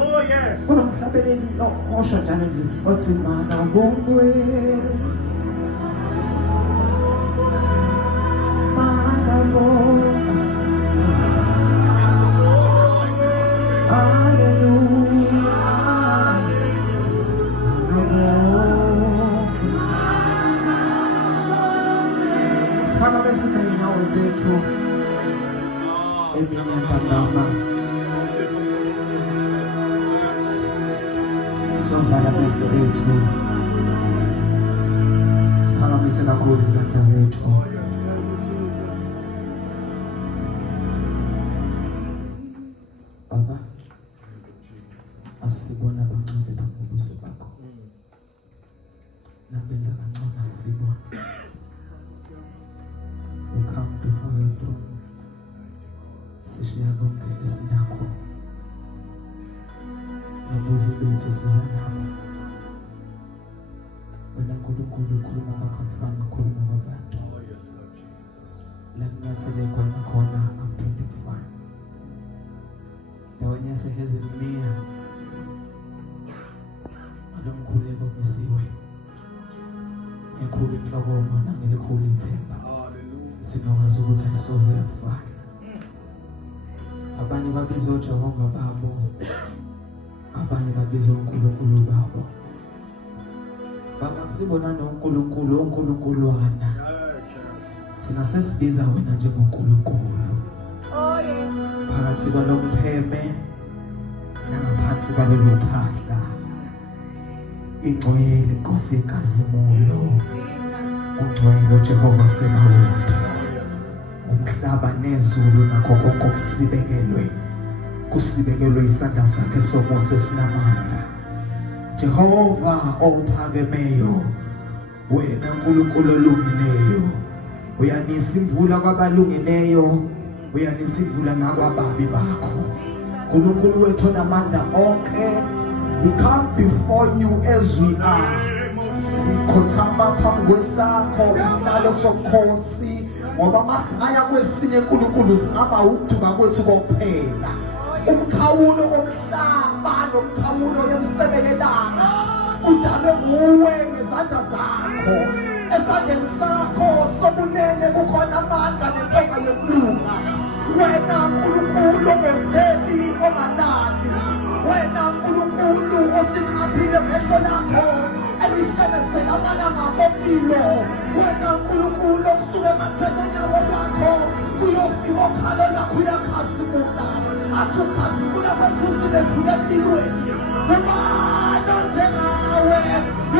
Oh yes. Unomhlabeleli osho njalo nje othi makabongwe. Makabongwe. Hallelujah. Makabongwe. Sifaka besime inyawo zethu. Emini ntambama. Sovala amehlo ethu. Siphakamise kakhulu izandla zethu. Baba, asibona bangcwele phambi bakho. Nabenza kancane asibona. We come before your throne. Sishiya konke esinakho. Nabuzi bethu siza nabo. Wena Nkulunkulu ukhuluma ngakho akufani ukhuluma ngabantu. La kunyathele khona akuphinde kufane. Ndaweni yaseHezemniya alomkhuleko omisiwe. Ekhulu inhlokoma nangelikhulu ithemba. Sinokwazi ukuthi ayisoze yafana. Abanye babizwa uJehova babo. Abanye babizwa uNkulunkulu babo. Baba kusibona noNkulunkulu uNkulunkuluwana. Thina sesibiza wena njengoNkulunkulu. Oh yes. Phakathi kwalompheme nangaphansi kwalolu phahla. Ingcwele Nkosi yenkazimulo. Ungcwele uJehova Sebawothi. Umhlaba nezulu nakho konke okusibekelwe. Kusibekelwe isandla sakhe somusa esinamandla. Jehova ophakemeyo, wena Nkulunkulu olungileyo, uyanisa imvula kwabalungileyo, uyanisa imvula nakwababi bakho. Nkulunkulu wethu onamandla onke, we come before you as we are. Sikhothama phambi kwesakho isihlalo somkhosi, ngoba masihaya kwesinye Nkulunkulu singaba ukuduka kwethu kokuphela. Umkhawulo omhlaba nomkhawulo yemsebekelanga kudalwe nguwe ngezandla zakho. Esandleni sakho sobunene kukhona amandla nentonga yokulunga. Wena Nkulunkulu ongozeli onganani, wena Nkulunkulu osinqaphile phehlo lakho elifenesela amalanga omlilo. Wena Nkulunkulu osuke ematheni onyawo lwakho kuyofika okhalo lwakho uyakhazimula. Athi ukhazimula kwethu sinedlule empilweni. Ubani onjengawe,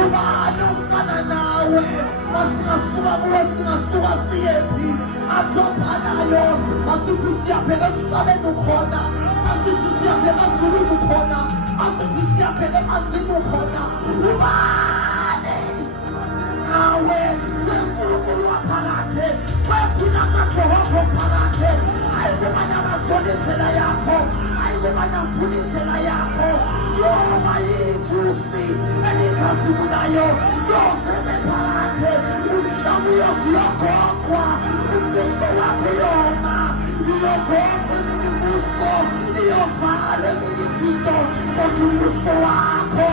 ubani ofana nawe, masingasuka kuwe singasuka siyephi. Athi ophanayo masithi siyabheka emhlabeni ukhona, masithi siyabheka ezulwini ukhona, masithi siyabheka emanzini ukhona. Ubani nawe uNkulunkulu waphakade, wephila kaJehova phakade. Ayikuba namazolo indlela yakho, ayikuba namphula indlela yakho. Yoma yithusi elikhazimulayo, yozeme phakade. Umhlaba uyaziyagogwa, umbuso wakho yoma iyogogwa eminye imibuso, iyovala eminye izinto, kodwa umbuso wakho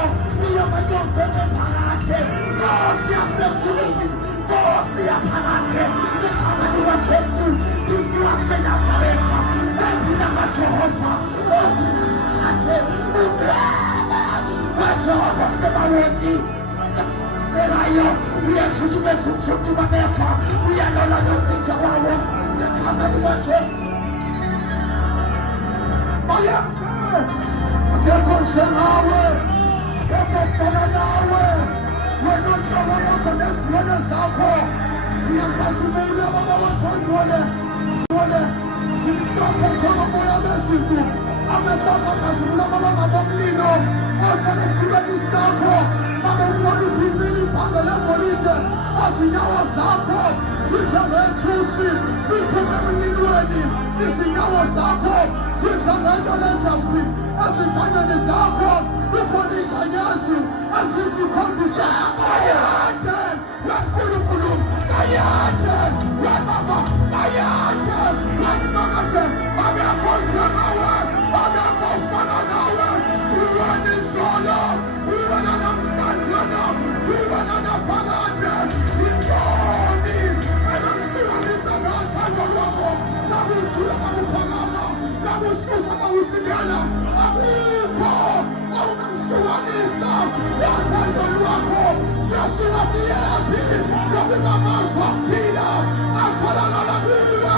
iyoma yozeme phakade. Nkosi yasezulwini, Nkosi yaphakade, igama likaJesu Kristu waseNazaretha, ephila kaJehova ophakade. Udwebe kaJehova Sebawothi selayo uyathuthumeza umthuthuva nefa, uyalola nomthetho wawo, igama likaJesu. Moya akekho njengawe, akekho ofana nawe. Wena onhlobo yakho nezibone zakho ziyakhazimula baba wakhondole. Sibone simhlophe njengomoya bezimvu, amehlo akho akhazimula amalanga bomlilo. Othele esifubeni sakho baba ubona uphindile iphanga legolide. Izinyawo zakho zinjengethusi liphume emlilweni. Izinyawo zakho zinjengentshelejaspi. Ezintanyeni zakho kukhona inkanyezi ezisikhombisa. Ayade weNkulunkulu, ayade webaba, ayade weSimakade. Akekho njengawe, akekho ofana nawe. ukusindana akukho okungamhlukanisa nothando lwakho. Siyasuka siyephi nokuba amazwi aphila atholakala kuwe.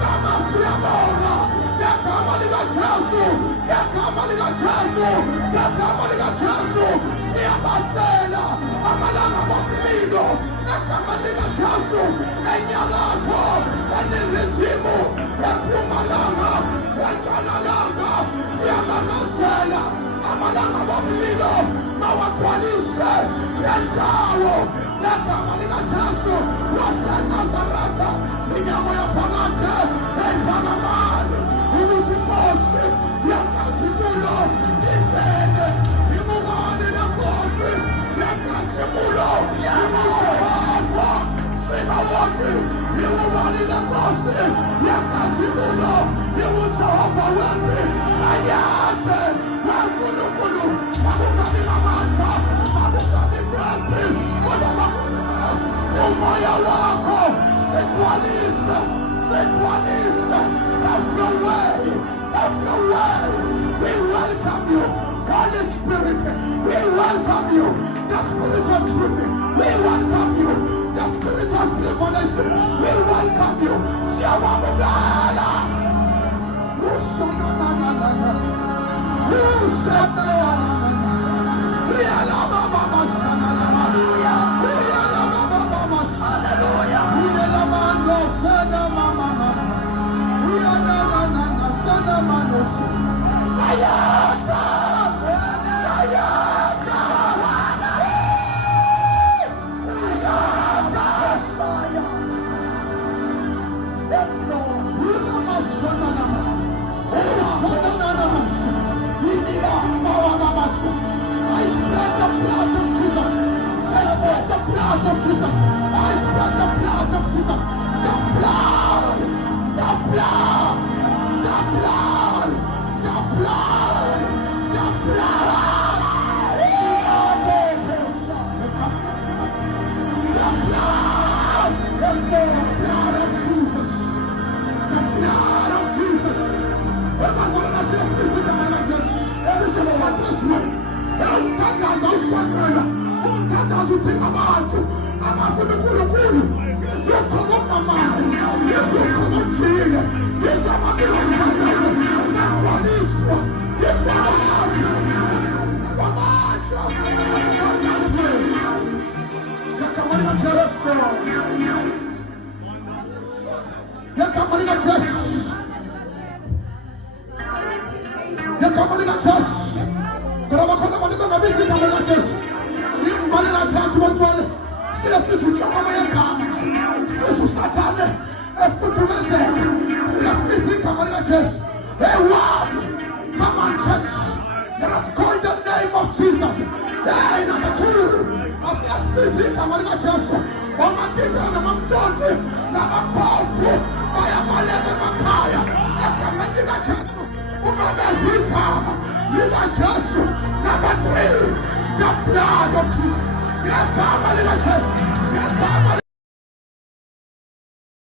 Mama siyabonga ngegama likaJesu, ngegama likaJesu, ngegama likaJesu. Ngiyabasela amalanga bomlilo ngegama likaJesu, enyakatho, eningizimu, empumalanga, entshonalanga. Ngiyamemezela amalanga bomlilo mawagcwalise lendawo ngegama likaJesu waseNazaretha. Inyama yaphakade eyiphakamani ukuze inkosi yenkazimulo ingene. Imukani lenkosi yenkazimulo imuJehova Sebawoti. Imukani lenkosi yenkazimulo imuJehova wempi. Ayathe weNkulunkulu makungabi namandla, makungabi kwempi, kodwa umoya wakho segcwalise, segcwalise. Have your way, have your way. We welcome you, Holy Spirit. We welcome you, the Spirit of truth. We welcome you, the Spirit of revelation. We welcome you. Shawamugala. Ushonananana. Ushasayana. Uyalababa sanalama. Uyalababa hallelujah. Uyalamando sana mama. Uyalanana sana manos. Ayata. Ayata. Ayata saya. Ekno. Uyamasonanama. Usananama. I spread the blood of Jesus. I spread the blood of Jesus. I spread the blood of Jesus. The blood. The blood. The blood. The blood. The blood. The blood. Yes, Lord. The blood of Jesus. The blood of Jesus. Umthandazo uswakela, umthandazo udinga abantu abafuna uNkulunkulu. Ngizokhona amandla, ngizokhona ujile, ngizamabila umthandazo ngagcwaliswa, ngizamabila amandla umthandazweni. Ngegama likaJesu, ngegama likaJesu, ngegama likaJesu. Kodwa khona abantu bengabisi igama likaJesu. Ngiyibale kathathu bantwana. Siyasizwuhloko amagama nje. Sizusathane efuthumezeka. Siyasibiza igama likaJesu. Hey one, come on church. Let us call the name of Jesus. Hey number two, asiyasibiza igama likaJesu. Wamatindana namamthonsi namakhofu bayabaleka emakhaya. Egama likaJesu. Umamezwe igama likaJesu. Number three, the blood of Jesus.